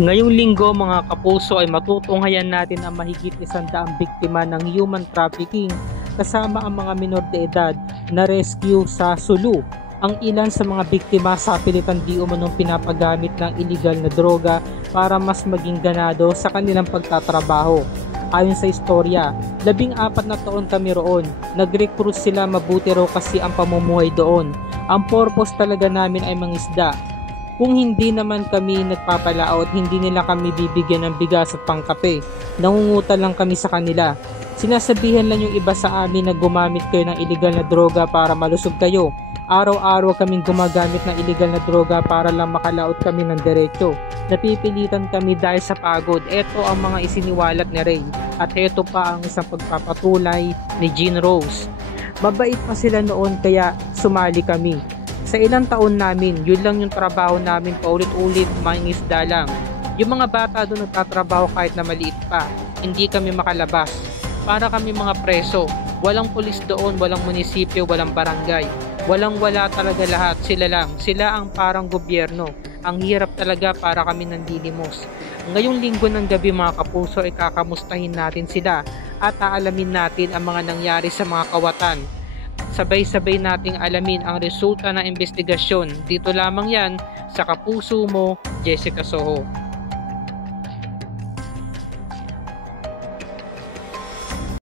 Ngayong linggo mga kapuso ay matutunghayan natin ang mahigit 100 biktima ng human trafficking kasama ang mga minor de edad na rescue sa Sulu. Ang ilan sa mga biktima sa pilitan di umanong pinapagamit ng illegal na droga para mas maging ganado sa kanilang pagtatrabaho. Ayon sa istorya, 14 na taon kami roon. Nag-recruit sila, mabuti raw kasi ang pamumuhay doon. Ang purpose talaga namin ay mangisda. Kung hindi naman kami nagpapalaot, hindi nila kami bibigyan ng bigas at pangkape. Nangungutan lang kami sa kanila. Sinasabihan lang yung iba sa amin na gumamit kayo ng illegal na droga para malusog kayo. Araw-araw kaming gumagamit ng illegal na droga para lang makalaot kami ng derecho. Napipilitan kami dahil sa pagod. Ito ang mga isiniwalat ni Ray. At ito pa ang isang pagpapatulay ni Jean Rose. Mabait pa sila noon kaya sumali kami. Sa ilang taon namin, yun lang yung trabaho namin, paulit-ulit, mangingisda lang. Yung mga bata doon nagtatrabaho kahit na maliit pa. Hindi kami makalabas. Para kami mga preso. Walang pulis doon, walang munisipyo, walang barangay. Walang-wala talaga lahat. Sila lang. Sila ang parang gobyerno. Ang hirap talaga para kami nanlilimos. Ngayong linggo ng gabi mga kapuso ay kakamustahin natin sila at aalamin natin ang mga nangyari sa mga kawatan. Sabay-sabay nating alamin ang resulta ng investigasyon. Dito lamang yan sa Kapuso Mo, Jessica Soho.